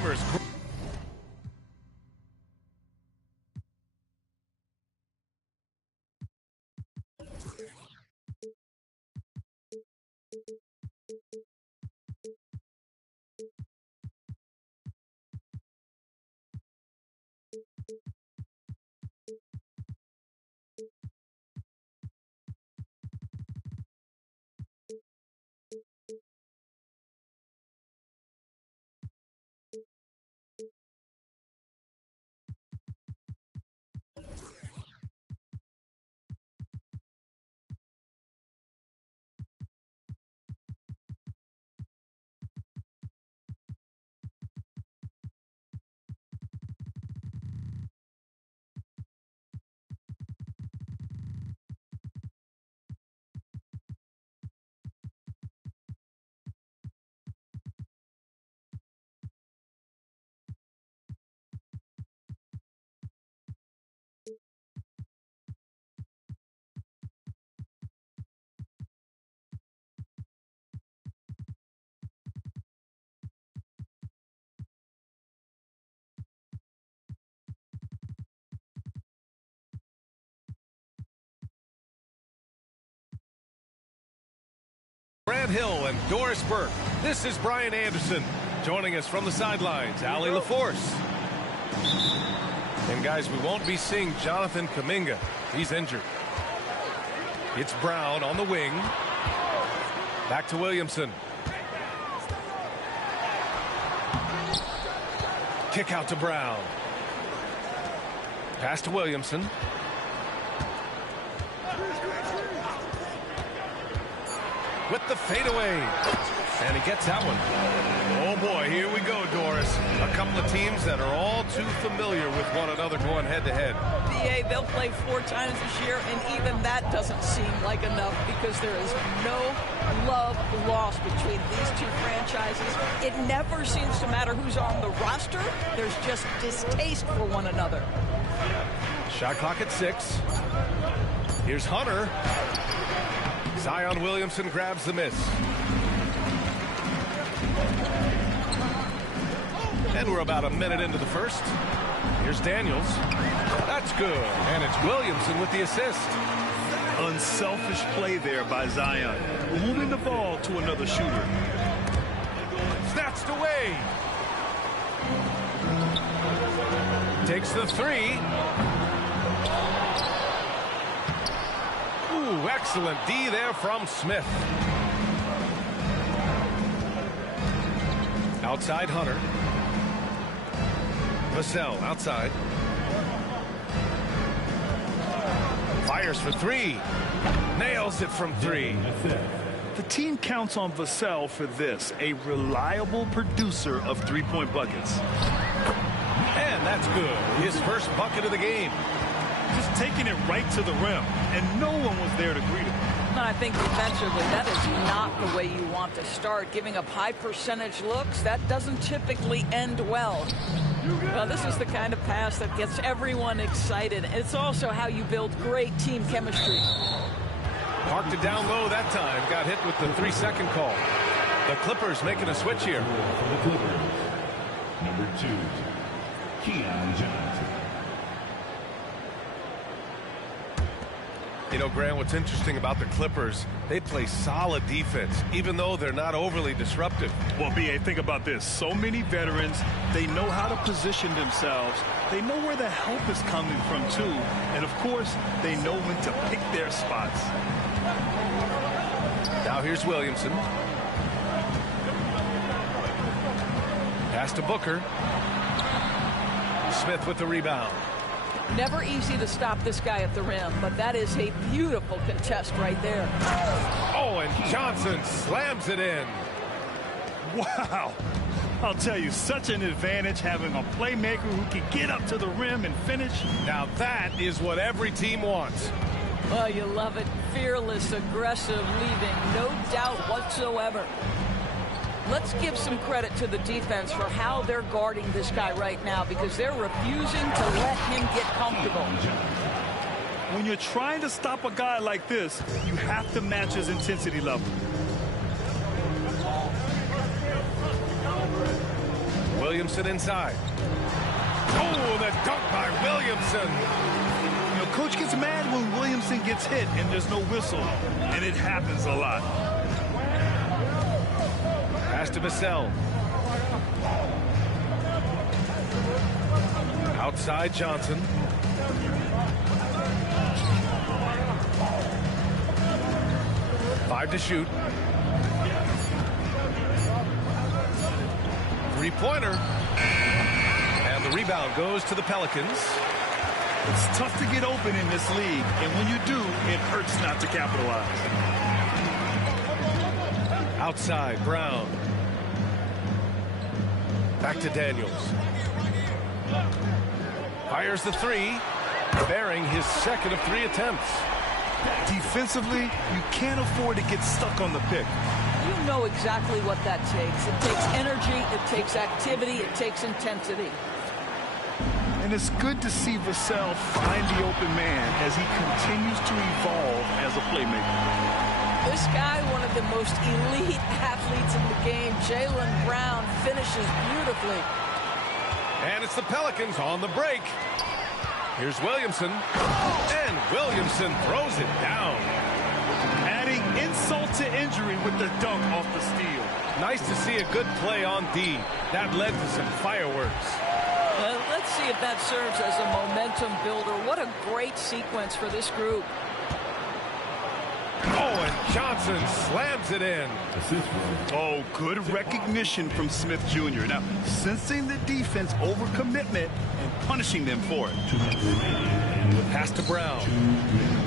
Flamers. Grant Hill and Doris Burke. This is Brian Anderson. Joining us from the sidelines, Allie LaForce. And guys, we won't be seeing Jonathan Kuminga. He's injured. It's Brown on the wing. Back to Williamson. Kick out to Brown. Pass to Williamson. With the fadeaway. And he gets that one. Oh, boy, here we go, Doris. A couple of teams that are all too familiar with one another going head-to-head. BA, they'll play 4 times this year, and even that doesn't seem like enough because there is no love lost between these two franchises. It never seems to matter who's on the roster. There's just distaste for one another. Shot clock at 6. Here's Hunter. Zion Williamson grabs the miss. And we're about a minute into the first. Here's Daniels. That's good. And it's Williamson with the assist. Unselfish play there by Zion. Moving the ball to another shooter. Snatched away. Takes the 3. Ooh, excellent D there from Smith. Outside Hunter. Vassell outside. Fires for 3. Nails it from 3. The team counts on Vassell for this, a reliable producer of three-point buckets. And that's good. His first bucket of the game. Just taking it right to the rim, and no one was there to greet him. I think defensively, that is not the way you want to start. Giving up high percentage looks, that doesn't typically end well. Well, this is the kind of pass that gets everyone excited. It's also how you build great team chemistry. Parked it down low that time. Got hit with the 3-second call. The Clippers making a switch here. For the Clippers, number 2, Keon Johnson. You know, Grant, what's interesting about the Clippers, they play solid defense, even though they're not overly disruptive. Well, B.A., think about this. So many veterans, they know how to position themselves. They know where the help is coming from, too. And, of course, they know when to pick their spots. Now here's Williamson. Pass to Booker. Smith with the rebound. Never easy to stop this guy at the rim, but that is a beautiful contest right there. Oh, and Johnson slams it in. Wow. I'll tell you, such an advantage having a playmaker who can get up to the rim and finish. Now that is what every team wants. Oh, you love it. Fearless, aggressive, leaving no doubt whatsoever. Let's give some credit to the defense for how they're guarding this guy right now because they're refusing to let him get comfortable. When you're trying to stop a guy like this, you have to match his intensity level. Williamson inside. Oh, the dunk by Williamson. You know, coach gets mad when Williamson gets hit and there's no whistle, and it happens a lot. Pass to Vassell. Outside Johnson. Five to shoot. Three-pointer. And the rebound goes to the Pelicans. It's tough to get open in this league, and when you do, it hurts not to capitalize. Outside, Brown. Back to Daniels. Fires the three, bearing his second of 3 attempts. Defensively, you can't afford to get stuck on the pick. You know exactly what that takes. It takes energy, it takes activity, it takes intensity. And it's good to see Vassell find the open man as he continues to evolve as a playmaker. This guy, one of the most elite athletes in the game, Jaylen Brown, finishes beautifully. And it's the Pelicans on the break. Here's Williamson. And Williamson throws it down. Adding insult to injury with the dunk off the steal. Nice to see a good play on D. That led to some fireworks. Let's see if that serves as a momentum builder. What a great sequence for this group. Oh, and Johnson slams it in. Oh, good recognition from Smith Jr. Now, sensing the defense overcommitment and punishing them for it. Pass to Brown.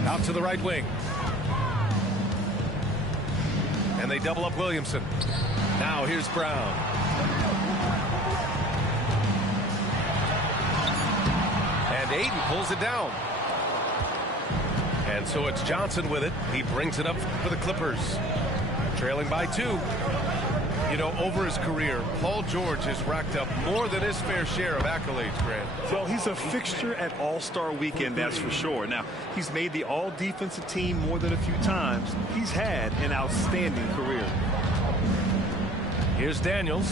Out to the right wing. And they double up Williamson. Now here's Brown. And Ayton pulls it down. And so it's Johnson with it. He brings it up for the Clippers. Trailing by 2. You know, over his career, Paul George has racked up more than his fair share of accolades, Grant. Well, he's a fixture at All-Star Weekend, that's for sure. Now, he's made the All-Defensive Team more than a few times. He's had an outstanding career. Here's Daniels.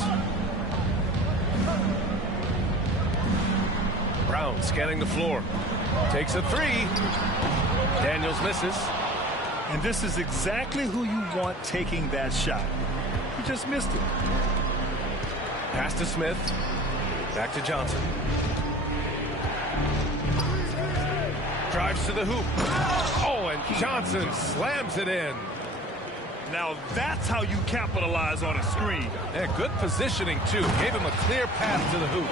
Brown scanning the floor. Takes a 3. Daniels misses. And this is exactly who you want taking that shot. He just missed it. Pass to Smith. Back to Johnson. Drives to the hoop. Oh, and Johnson slams it in. Now that's how you capitalize on a screen. Yeah, good positioning, too. Gave him a clear path to the hoop.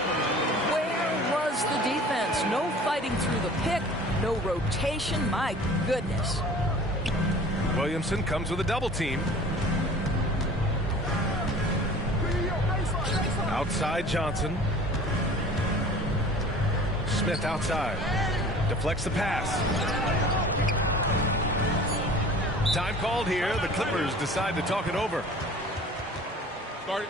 Where was the defense? No fighting through the pick, no rotation. My goodness. Williamson comes with a double team. Outside Johnson. Smith outside. Deflects the pass. Time called here. The Clippers decide to talk it over. Start it.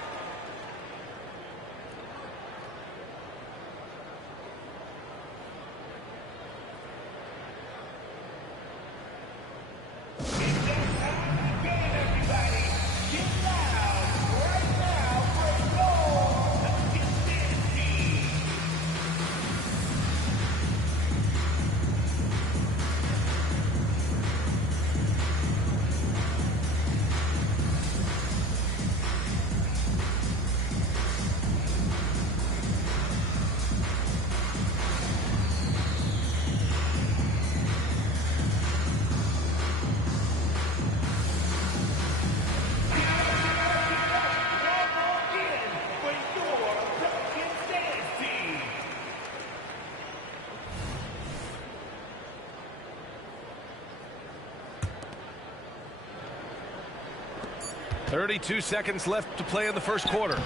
.32 seconds left to play in the first quarter.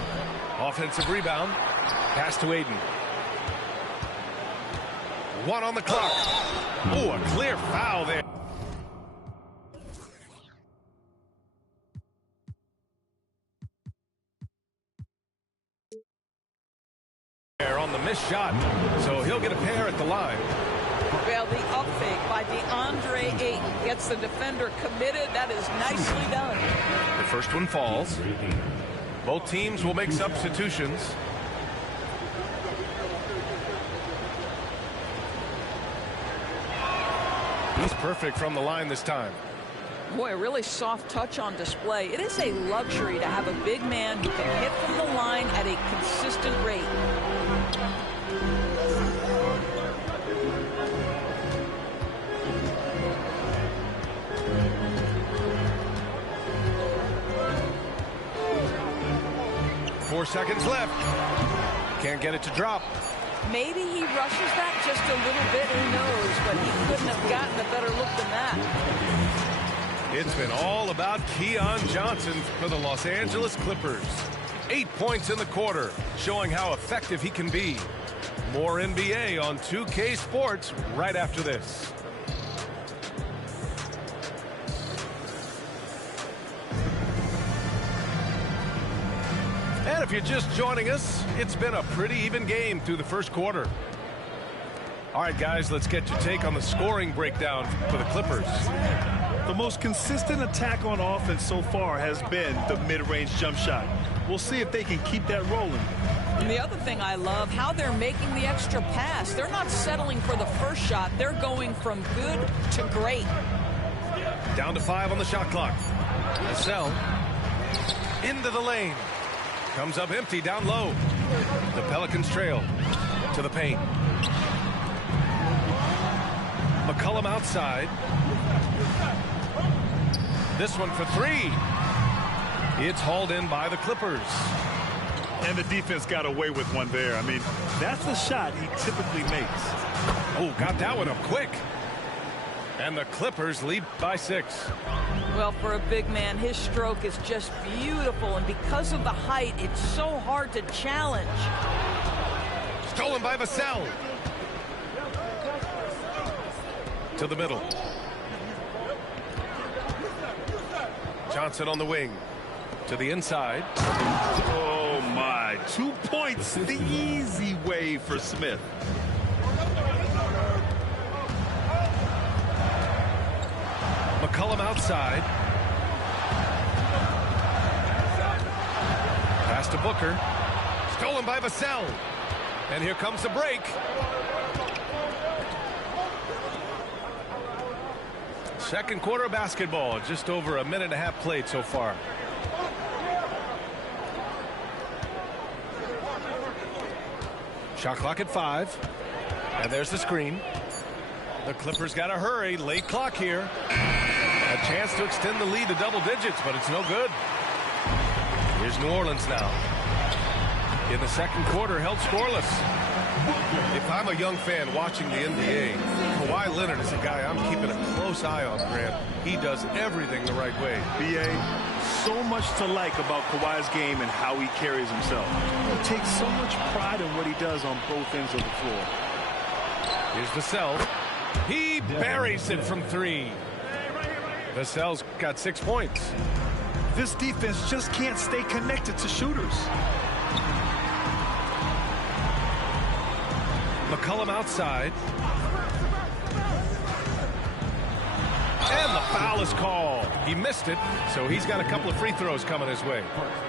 Offensive rebound. Pass to Ayton. 1 on the clock. Oh, a clear foul there. On the missed shot. So he'll get a pair at the line. Well, the up fake by DeAndre Ayton gets the defender committed. That is nicely done. The first one falls. Both teams will make substitutions. He's perfect from the line this time. Boy, a really soft touch on display. It is a luxury to have a big man who can hit from the line at a consistent rate. Four seconds left. Can't get it to drop. Maybe he rushes that just a little bit, who knows, but he couldn't have gotten a better look than that. It's been all about Keon Johnson for the Los Angeles Clippers. 8 points in the quarter, showing how effective he can be. More NBA on 2K Sports right after this. And if you're just joining us, it's been a pretty even game through the first quarter. All right, guys, let's get your take on the scoring breakdown for the Clippers. The most consistent attack on offense so far has been the mid-range jump shot. We'll see if they can keep that rolling. And the other thing I love, how they're making the extra pass. They're not settling for the first shot. They're going from good to great. Down to 5 on the shot clock. Vassell into the lane. Comes up empty down low. The Pelicans trail to the paint. McCollum outside. This one for 3. It's hauled in by the Clippers. And the defense got away with one there. I mean, that's the shot he typically makes. Oh, got that one up quick. And the Clippers lead by 6. Well, for a big man, his stroke is just beautiful. And because of the height, it's so hard to challenge. Stolen by Vassell. To the middle. Johnson on the wing. To the inside. Oh, my. 2 points the easy way for Smith. McCollum outside. Pass to Booker. Stolen by Vassell. And here comes the break. Second quarter basketball. Just over a minute and a half played so far. Shot clock at 5. And there's the screen. The Clippers got to hurry. Late clock here. A chance to extend the lead to double digits, but it's no good. Here's New Orleans now. In the second quarter, held scoreless. If I'm a young fan watching the NBA, Kawhi Leonard is a guy I'm keeping a close eye on, Grant. He does everything the right way. B.A., so much to like about Kawhi's game and how he carries himself. He takes so much pride in what he does on both ends of the floor. Here's Vassell. He buries it from 3. Vassell's got 6 points. This defense just can't stay connected to shooters. McCollum outside. And the foul is called. He missed it, so he's got a couple of free throws coming his way.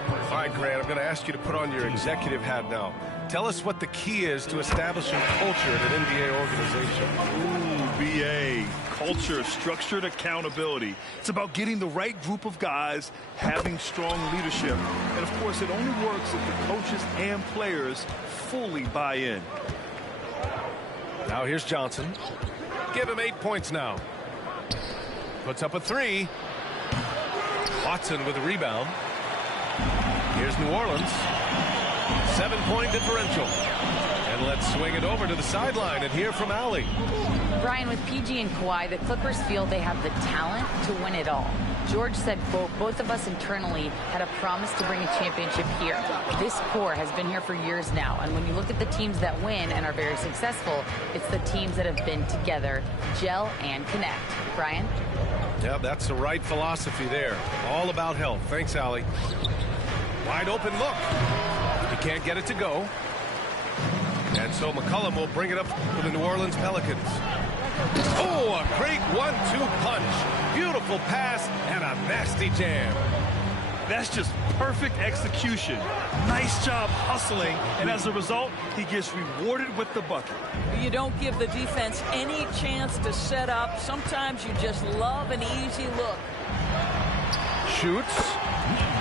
All right, Grant, I'm going to ask you to put on your executive hat now. Tell us what the key is to establishing culture at an NBA organization. Ooh, B.A. Culture, structured accountability. It's about getting the right group of guys, having strong leadership. And, of course, it only works if the coaches and players fully buy in. Now here's Johnson. Give him 8 points now. Puts up a 3. Watson with a rebound. Here's New Orleans. 7-point differential. And let's swing it over to the sideline and hear from Allie. Brian, with PG and Kawhi, the Clippers feel they have the talent to win it all. George said, quote, both of us internally had a promise to bring a championship here. This core has been here for years now. And when you look at the teams that win and are very successful, it's the teams that have been together, gel and connect. Brian? Yeah, that's the right philosophy there. All about health. Thanks, Allie. Wide open look. He can't get it to go. And so McCollum will bring it up for the New Orleans Pelicans. Oh, a great 1-2 punch. Beautiful pass and a nasty jam. That's just perfect execution. Nice job hustling, and as a result, he gets rewarded with the bucket. You don't give the defense any chance to set up. Sometimes you just love an easy look. Shoots.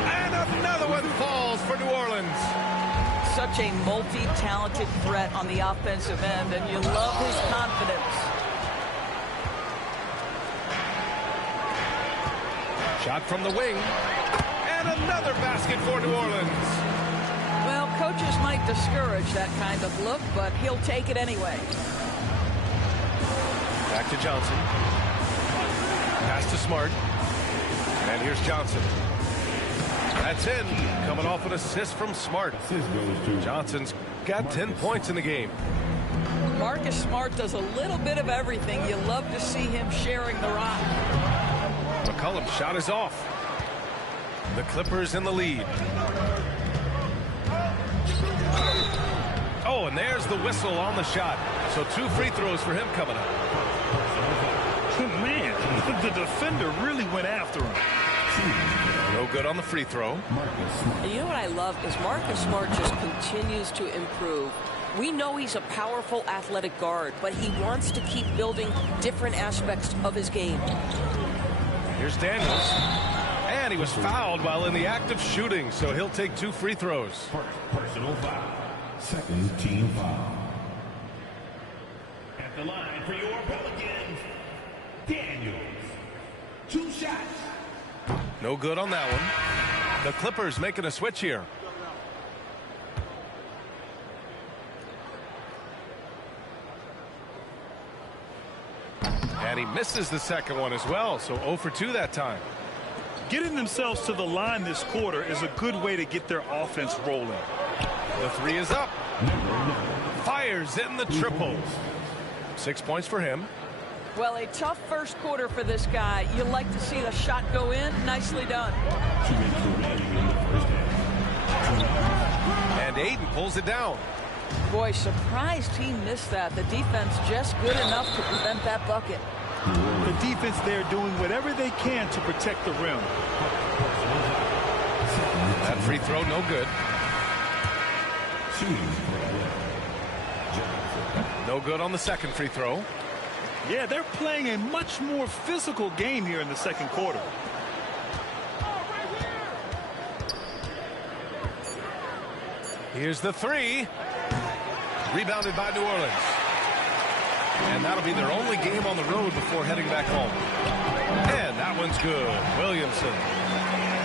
And another one falls for New Orleans. Such a multi-talented threat on the offensive end, and you love his confidence. Shot from the wing. And another basket for New Orleans. Well, coaches might discourage that kind of look, but he'll take it anyway. Back to Johnson. Pass to Smart. And here's Johnson. That's in. Coming off an assist from Smart. Johnson's got 10 points in the game. Marcus Smart does a little bit of everything. You love to see him sharing the rock. McCollum's shot is off. The Clippers in the lead. Oh, and there's the whistle on the shot. So 2 free throws for him coming up. Man, the defender really went after him. No good on the free throw. And you know what I love is Marcus Smart just continues to improve. We know he's a powerful athletic guard, but he wants to keep building different aspects of his game. Here's Daniels. And he was fouled while in the act of shooting, so he'll take 2 free throws. Personal foul. Second team foul. At the line for your Pelicans, Daniels. 2 shots. No good on that one. The Clippers making a switch here. And he misses the second one as well, so 0 for 2 that time. Getting themselves to the line this quarter is a good way to get their offense rolling. The 3 is up. Fires in the triple. 6 points for him. Well, a tough first quarter for this guy. You like to see the shot go in. Nicely done. And Aiden pulls it down. Boy, surprised he missed that. The defense just good enough to prevent that bucket. The defense there doing whatever they can to protect the rim. That free throw no good. No good on the second free throw. Yeah, they're playing a much more physical game here in the second quarter. Here's the 3. Rebounded by New Orleans. And that'll be their only game on the road before heading back home. And that one's good. Williamson.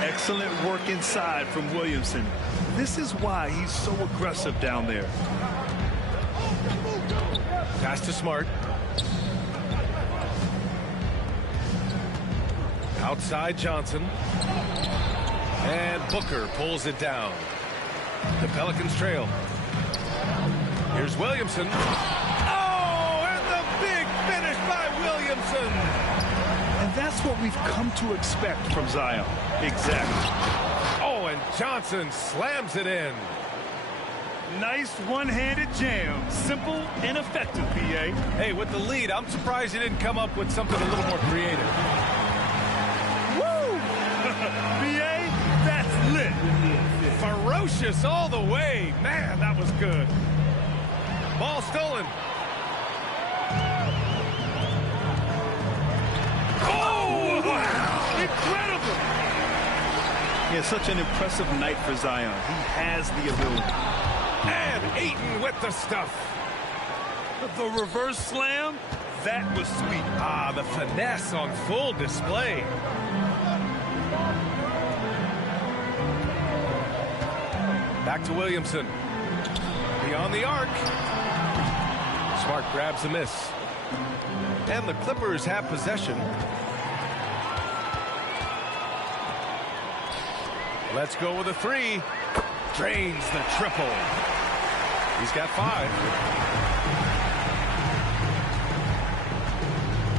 Excellent work inside from Williamson. This is why he's so aggressive down there. Pass to Smart. Outside Johnson. And Booker pulls it down. The Pelicans trail. Here's Williamson. Oh, and the big finish by Williamson. And that's what we've come to expect from Zion. Exactly. Oh, and Johnson slams it in. Nice one-handed jam. Simple and effective, B.A. Hey, with the lead, I'm surprised he didn't come up with something a little more creative. Woo! B.A., that's lit. Ferocious all the way. Man, that was good. Ball stolen. Oh, wow. Incredible. Yeah, such an impressive night for Zion. He has the ability. And Ayton with the stuff. The reverse slam, that was sweet. Ah, the finesse on full display. Back to Williamson. Beyond the arc. Smart grabs the miss. And the Clippers have possession. Let's go with a 3. Drains the triple. He's got 5.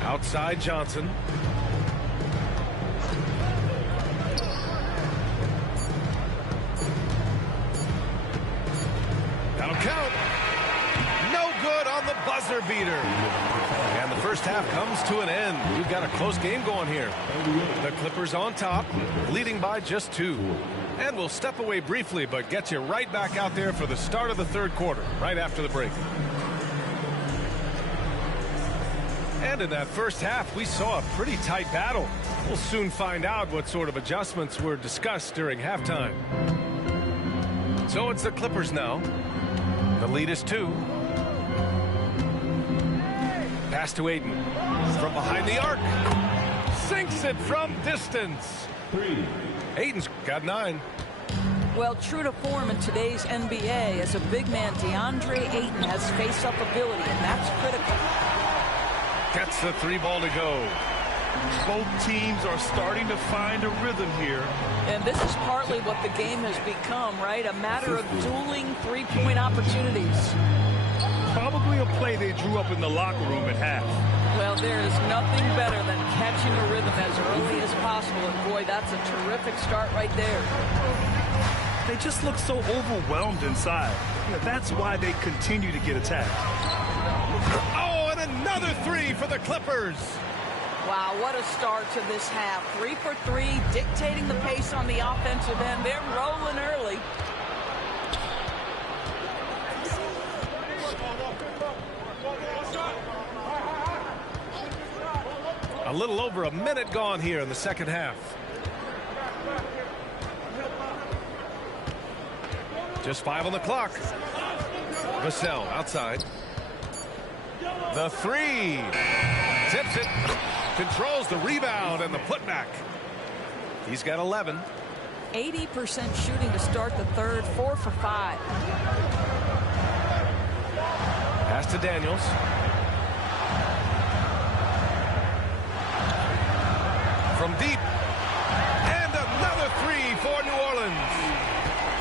Outside Johnson. That'll count. No good on the the buzzer beater. And the first half comes to an end. We've got a close game going here. The Clippers on top, leading by just 2. And we'll step away briefly, but get you right back out there for the start of the third quarter, right after the break. And in that first half, we saw a pretty tight battle. We'll soon find out what sort of adjustments were discussed during halftime. So it's the Clippers now. The lead is 2. Pass to Ayton. From behind the arc. Sinks it from distance. 3. Ayton's got 9. Well, true to form in today's NBA, as a big man, DeAndre Ayton has face-up ability, and that's critical. Gets the 3 ball to go. Both teams are starting to find a rhythm here. And this is partly what the game has become, right? A matter of dueling three-point opportunities. Probably a play they drew up in the locker room at half. Well, there is nothing better than catching a rhythm as early as possible. And boy, that's a terrific start right there. They just look so overwhelmed inside. That's why they continue to get attacked. Oh, and another 3 for the Clippers. Wow, what a start to this half. 3 for 3, dictating the pace on the offensive end. They're rolling early. A little over a minute gone here in the second half. Just 5 on the clock. Vassell outside. The 3. Tips it. Controls the rebound and the putback. He's got 11. 80% shooting to start the third, 4 for 5. Pass to Daniels. From deep. And another 3 for New Orleans.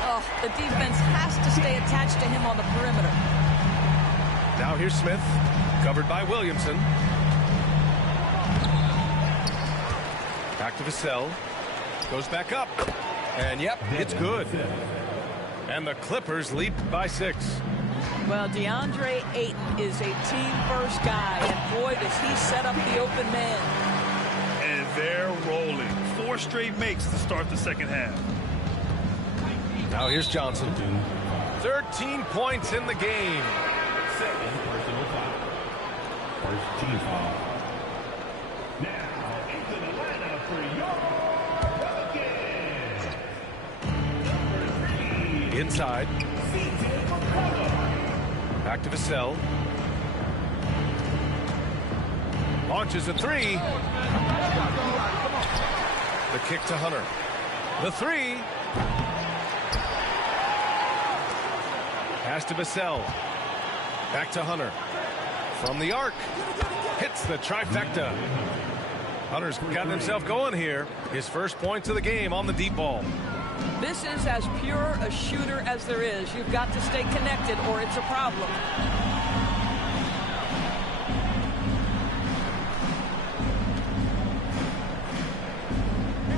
Oh, the defense has to stay attached to him on the perimeter. Now here's Smith, covered by Williamson. Back to Vassell. Goes back up. And yep, it's good. And the Clippers lead by 6. Well, DeAndre Ayton is a team-first guy, and boy, does he set up the open man. And they're rolling. 4 straight makes to start the second half. Now here's Johnson. 13 points in the game. 7 personal foul. First team foul. Now into the lineup for your Pelicans. Inside. Back to Vassell. Launches a 3. The kick to Hunter. The 3. Pass to Vassell. Back to Hunter. From the arc. Hits the trifecta. Hunter's gotten himself going here. His first points of the game on the deep ball. This is as pure a shooter as there is. You've got to stay connected or it's a problem.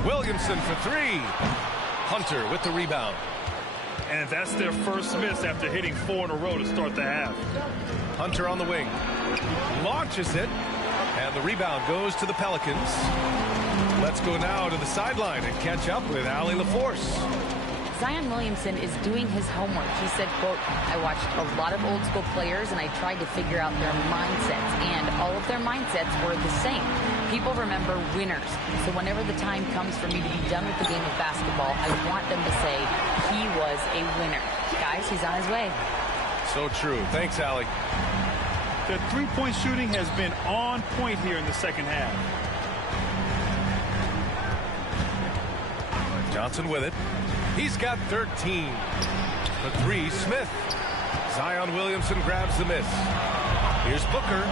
Williamson for 3. Hunter with the rebound. And that's their first miss after hitting 4 in a row to start the half. Hunter on the wing. Launches it. And the rebound goes to the Pelicans. Let's go now to the sideline and catch up with Allie LaForce. Zion Williamson is doing his homework. He said, quote, I watched a lot of old school players and I tried to figure out their mindsets, and all of their mindsets were the same. People remember winners. So whenever the time comes for me to be done with the game of basketball, I want them to say he was a winner. Guys, he's on his way. So true. Thanks, Allie. Their three-point shooting has been on point here in the second half. Johnson with it. He's got 13. The 3, Smith. Zion Williamson grabs the miss. Here's Booker.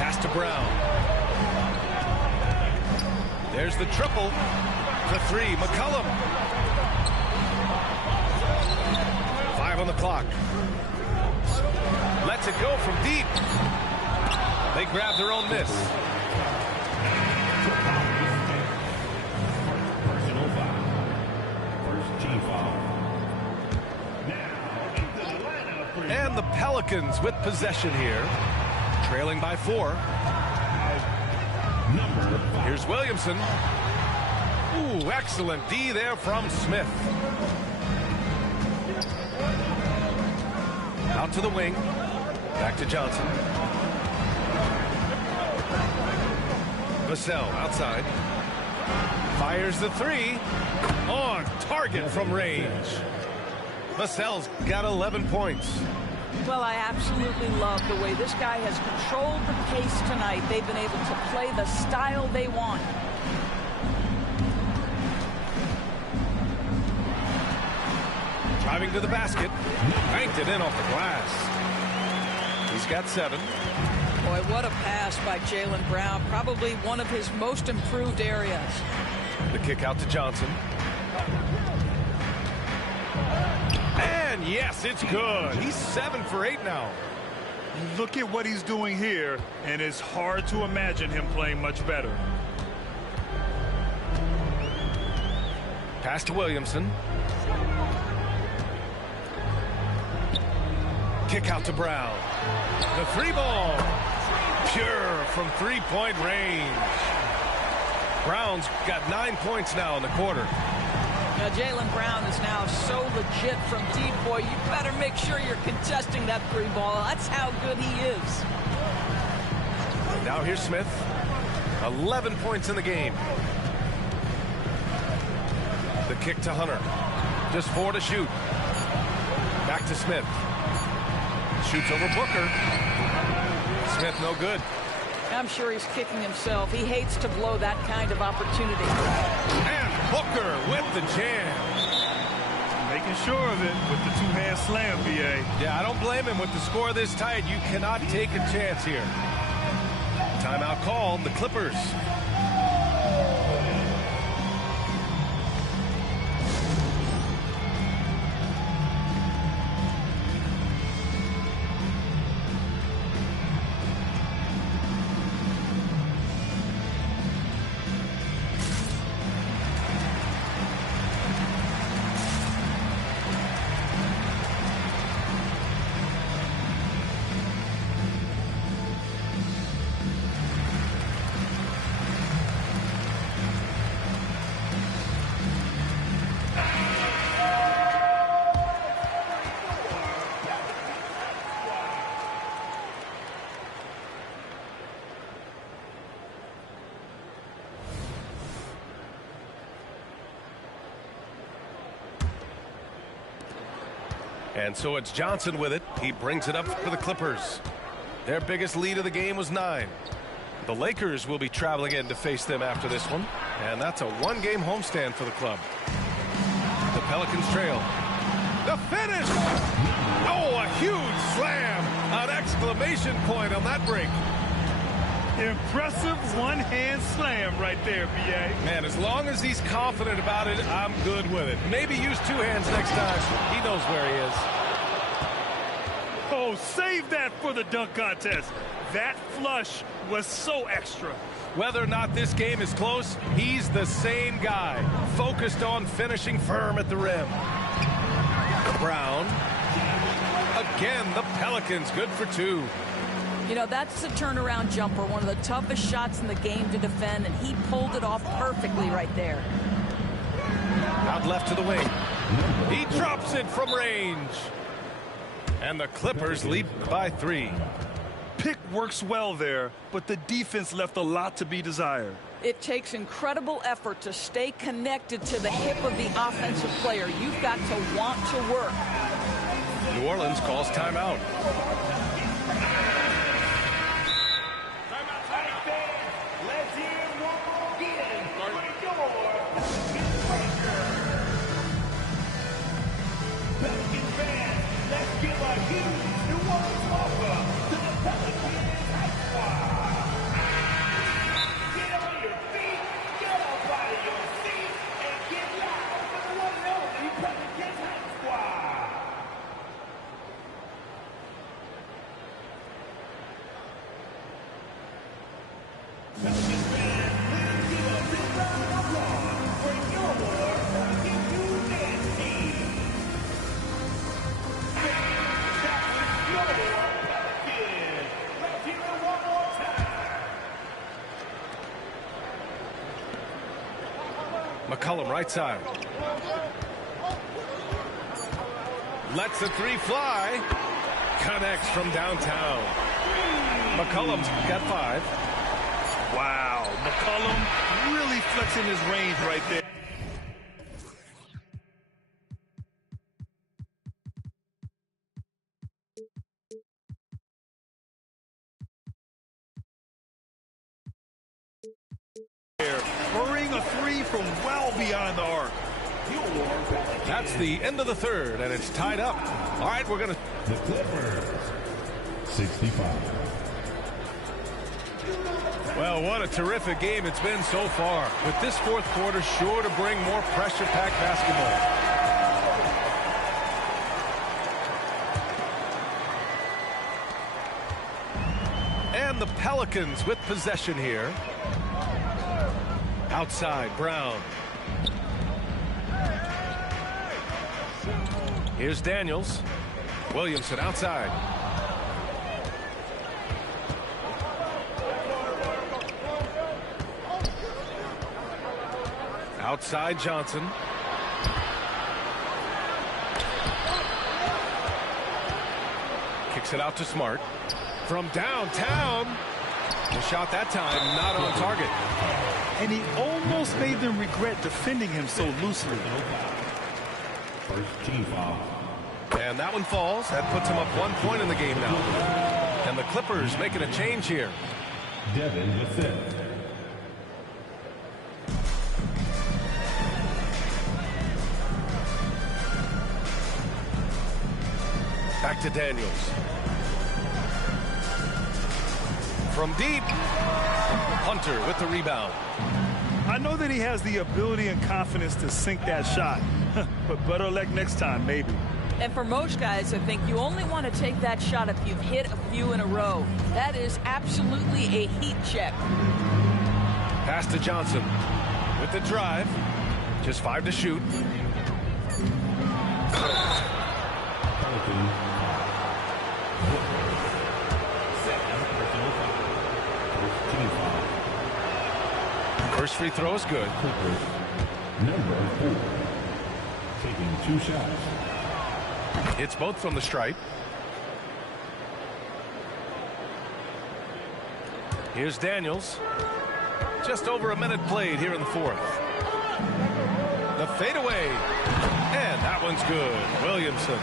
Pass to Brown. There's the triple. The 3, McCollum. 5 on the clock. Lets it go from deep. They grab their own miss. Personal foul. First team foul. Now And the Pelicans with possession here, trailing by 4. Here's Williamson. Ooh, excellent D there from Smith. Out to the wing. Back to Johnson. Vassell outside. Fires the 3. On target from range. Vassell's got 11 points. Well, I absolutely love the way this guy has controlled the pace tonight. They've been able to play the style they want. Driving to the basket. Banked it in off the glass. He's got 7. Boy, what a pass by Jaylen Brown. Probably one of his most improved areas. The kick out to Johnson. And yes, it's good. He's 7 for 8 now. Look at what he's doing here, and it's hard to imagine him playing much better. Pass to Williamson. Kick out to Brown. The 3 ball. Pure from 3-point range. Brown's got 9 points now in the quarter. Now, Jaylen Brown is now so legit from deep, boy. You better make sure you're contesting that 3 ball. That's how good he is. Now here's Smith. 11 points in the game. The kick to Hunter. Just 4 to shoot. Back to Smith. Shoots over Booker. Smith no good. I'm sure he's kicking himself. He hates to blow that kind of opportunity. And Booker with the jam. Making sure of it with the 2-hand slam, BA. Yeah, I don't blame him with the score this tight. You cannot take a chance here. Timeout called, the Clippers. And so it's Johnson with it. He brings it up for the Clippers. Their biggest lead of the game was 9. The Lakers will be traveling in to face them after this one. And that's a 1-game homestand for the club. The Pelicans trail. The finish! Oh, a huge slam! An exclamation point on that break. Impressive 1-hand slam right there, B.A. Man, as long as he's confident about it, I'm good with it. Maybe use 2 hands next time. He knows where he is. Oh, save that for the dunk contest. That flush was so extra. Whether or not this game is close, he's the same guy. Focused on finishing firm at the rim. Brown. Again, the Pelicans good for 2. You know, that's a turnaround jumper, one of the toughest shots in the game to defend, and he pulled it off perfectly right there. Out left to the wing. He drops it from range. And the Clippers lead by 3. Pick works well there, but the defense left a lot to be desired. It takes incredible effort to stay connected to the hip of the offensive player. You've got to want to work. New Orleans calls timeout. right side. Lets the three fly. Connects from downtown. McCollum's got 5. Wow, McCollum really flexing his range right there. Hurrying a three from well beyond the arc. That's the end of the third, and it's tied up. All right, we're going to... The Clippers, 65. Well, what a terrific game it's been so far. With this fourth quarter sure to bring more pressure-packed basketball. And the Pelicans with possession here. Outside, Brown. Here's Daniels. Williamson outside. Outside, Johnson. Kicks it out to Smart. From downtown. The shot that time not on target. And he almost made them regret defending him so loosely. First team foul. And that one falls. That puts him up 1 point in the game now. And the Clippers making a change here. Devin Vassell. Back to Daniels. From deep. Hunter with the rebound. I know that he has the ability and confidence to sink that shot. But better luck next time, maybe. And for most guys, I think you only want to take that shot if you've hit a few in a row. That is absolutely a heat check. Pass to Johnson with the drive. Just 5 to shoot. First free throw is good. Clippers, number 4. Taking 2 shots. It's both from the stripe. Here's Daniels. Just over a minute played here in the fourth. The fadeaway. And that one's good. Williamson.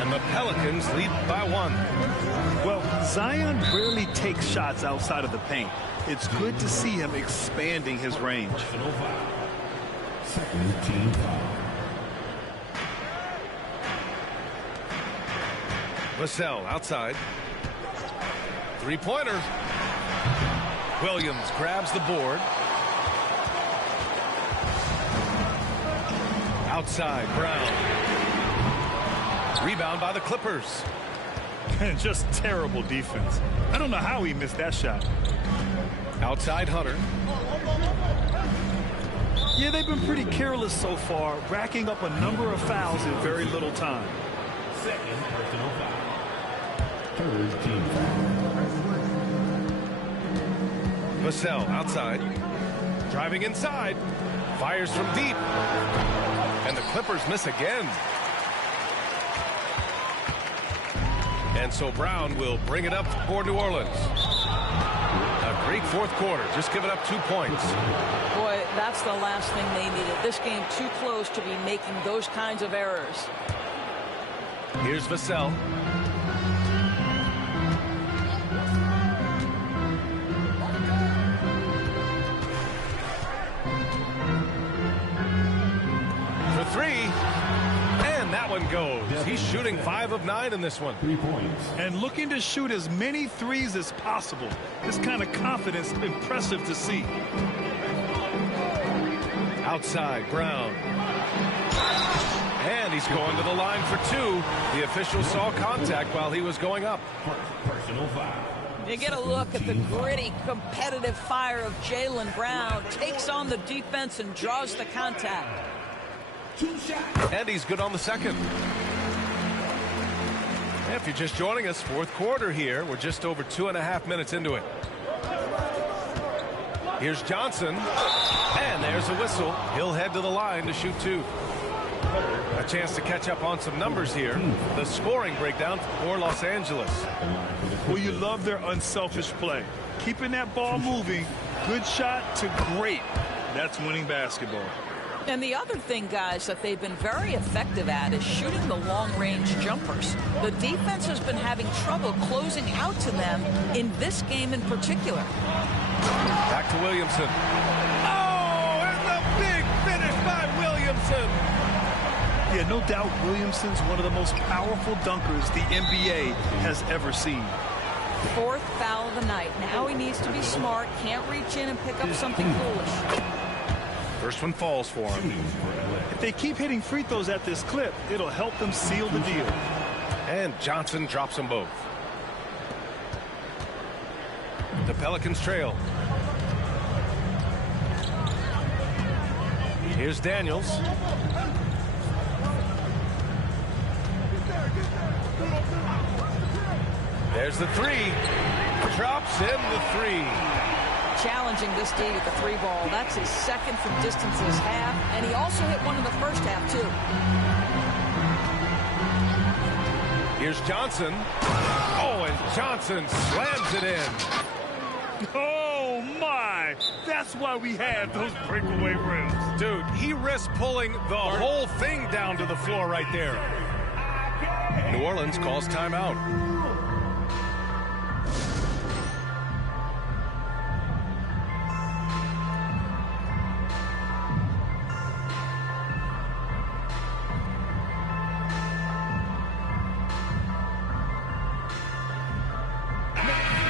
And the Pelicans lead by 1. Well, Zion rarely takes shots outside of the paint. It's good to see him expanding his range. Personal foul. Second team foul. Vassell outside. Three-pointer. Williams grabs the board. Outside, Brown. Rebound by the Clippers. Just terrible defense. I don't know how he missed that shot. Outside, Hunter. Yeah, they've been pretty careless so far, racking up a number of fouls in very little time. Second personal foul. Third team foul. Vassell outside. Driving inside. Fires from deep. And the Clippers miss again. And so Brown will bring it up for New Orleans. A great fourth quarter, just giving up 2 points. Boy, that's the last thing they needed. This game too close to be making those kinds of errors. Here's Vassell. For 3. And that one goes. He's shooting 5 of 9 in this one. 3 points. And looking to shoot as many threes as possible. This kind of confidence, impressive to see. Outside, Brown. And he's going to the line for 2. The official saw contact while he was going up. Personal foul. You get a look at the gritty, competitive fire of Jaylen Brown. Takes on the defense and draws the contact. 2 shots. And he's good on the second. If you're just joining us, fourth quarter here. We're just over 2.5 minutes into it. Here's Johnson. And there's a whistle. He'll head to the line to shoot 2. A chance to catch up on some numbers here. The scoring breakdown for Los Angeles. Well, you love their unselfish play. Keeping that ball moving, good shot to great. That's winning basketball. And the other thing, guys, that they've been very effective at is shooting the long-range jumpers. The defense has been having trouble closing out to them in this game in particular. Back to Williamson. Oh, and the big finish by Williamson. Yeah, no doubt Williamson's one of the most powerful dunkers the NBA has ever seen. 4th foul of the night. Now he needs to be smart, can't reach in and pick up something foolish. First one falls for him. If they keep hitting free throws at this clip, it'll help them seal the deal. And Johnson drops them both. The Pelicans trail. Here's Daniels. There's the 3. Drops in the 3. Challenging this D with the 3 ball. That's his second from distance this half, and he also hit one in the first half, too. Here's Johnson. Oh, and Johnson slams it in. Oh, my. That's why we have those breakaway rims. Dude, he risked pulling the whole thing down to the floor right there. New Orleans calls timeout.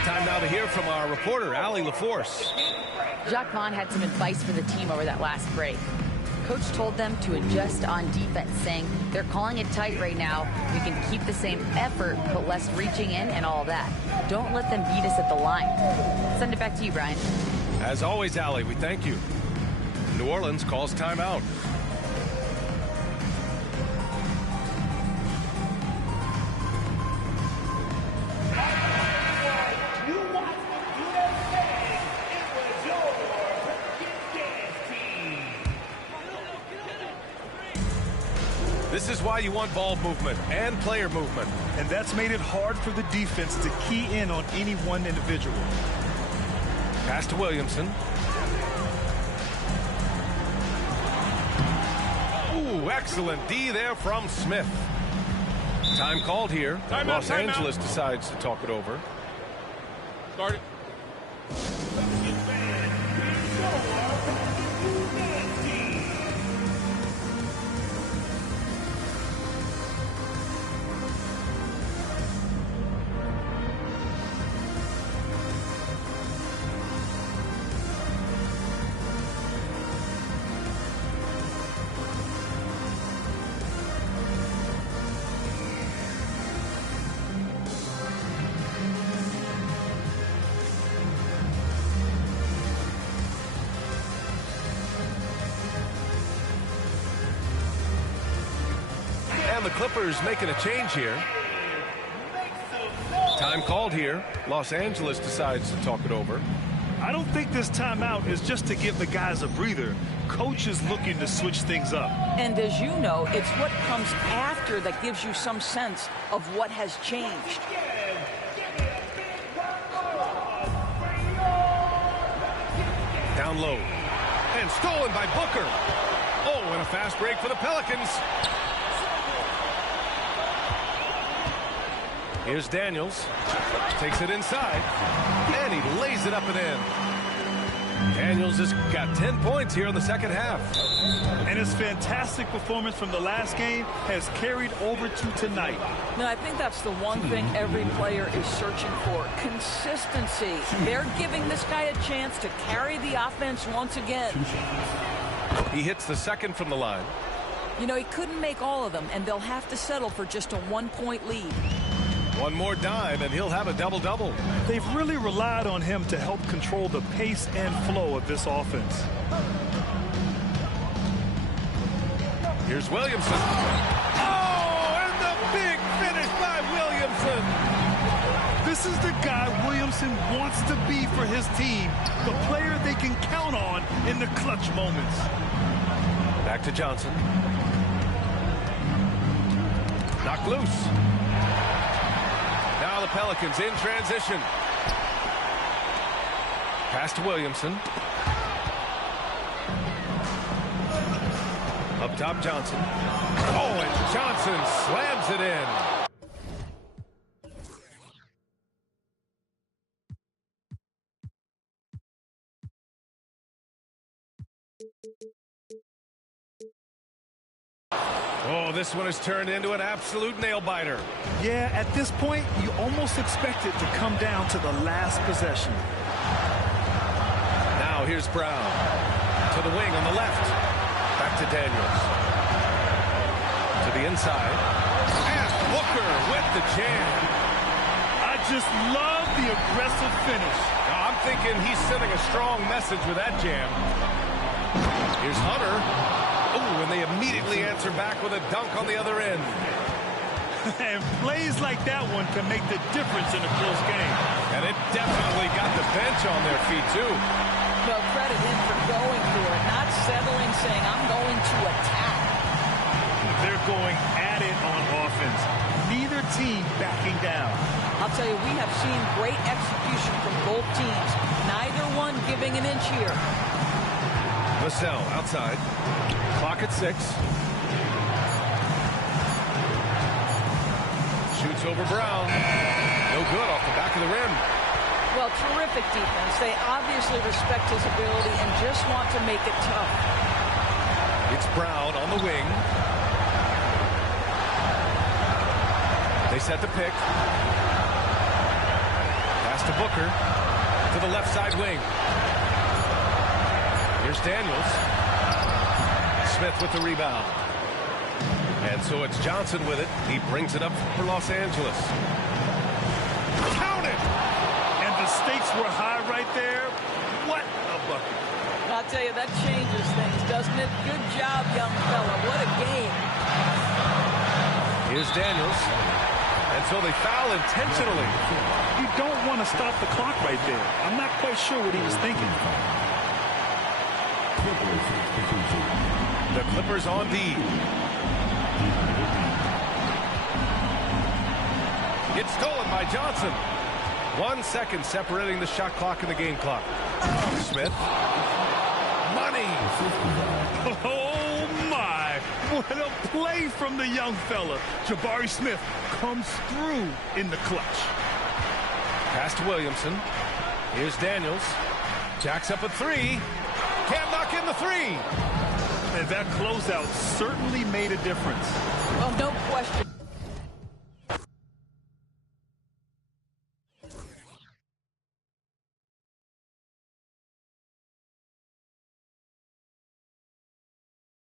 Time now to hear from our reporter, Allie LaForce. Jacques Vaughn had some advice for the team over that last break. Coach told them to adjust on defense, saying they're calling it tight right now. We can keep the same effort, but less reaching in and all that. Don't let them beat us at the line. Send it back to you, Brian. As always, Allie, we thank you. New Orleans calls timeout. This is why you want ball movement and player movement. And that's made it hard for the defense to key in on any one individual. Pass to Williamson. Ooh, excellent D there from Smith. Time called here. Los Angeles decides to talk it over. Start it. And the Clippers making a change here. Time called here. Los Angeles decides to talk it over. I don't think this timeout is just to give the guys a breather. Coach is looking to switch things up. And as you know, it's what comes after that gives you some sense of what has changed. Down low. And stolen by Booker. Oh, and a fast break for the Pelicans. Here's Daniels. Takes it inside. And he lays it up and in. Daniels has got 10 points here in the second half. And his fantastic performance from the last game has carried over to tonight. Now, I think that's the one thing every player is searching for. Consistency. They're giving this guy a chance to carry the offense once again. He hits the second from the line. You know, he couldn't make all of them, and they'll have to settle for just a 1-point lead. One more dime, and he'll have a double-double. They've really relied on him to help control the pace and flow of this offense. Here's Williamson. Oh, and the big finish by Williamson. This is the guy Williamson Johnson wants to be for his team the player they can count on in the clutch moments. Back to Johnson. Knocked loose. Now the Pelicans in transition. Pass to Williamson. Up top, Johnson. Oh, and Johnson slams it in. Oh, this one has turned into an absolute nail-biter. Yeah, at this point, you almost expect it to come down to the last possession. Now here's Brown. To the wing on the left. Back to Daniels. To the inside. And Booker with the jam. I just love the aggressive finish. Now, I'm thinking he's sending a strong message with that jam. Here's Hunter. Oh, and they immediately answer back with a dunk on the other end. And plays like that one can make the difference in a close game. And it definitely got the bench on their feet, too. Well, credit him for going for it, not settling, saying, I'm going to attack. They're going at it on offense. Neither team backing down. I'll tell you, we have seen great execution from both teams. Neither one giving an inch here. Vassell outside. Clock at 6. Shoots over Brown. No good off the back of the rim. Well, terrific defense. They obviously respect his ability and just want to make it tough. It's Brown on the wing. They set the pick. Pass to Booker. To the left side wing. Here's Daniels. Smith with the rebound. And so it's Johnson with it. He brings it up for Los Angeles. Count it! And the stakes were high right there. What a bucket. I'll tell you, that changes things, doesn't it? Good job, young fella. What a game. Here's Daniels. And so they foul intentionally. You don't want to stop the clock right there. I'm not quite sure what he was thinking. The Clippers on D. It's stolen by Johnson. 1 second separating the shot clock and the game clock. Smith. Money. Oh, my. What a play from the young fella. Jabari Smith comes through in the clutch. Pass to Williamson. Here's Daniels. Jacks up a 3. Can't knock in the 3. And that closeout certainly made a difference. Well, no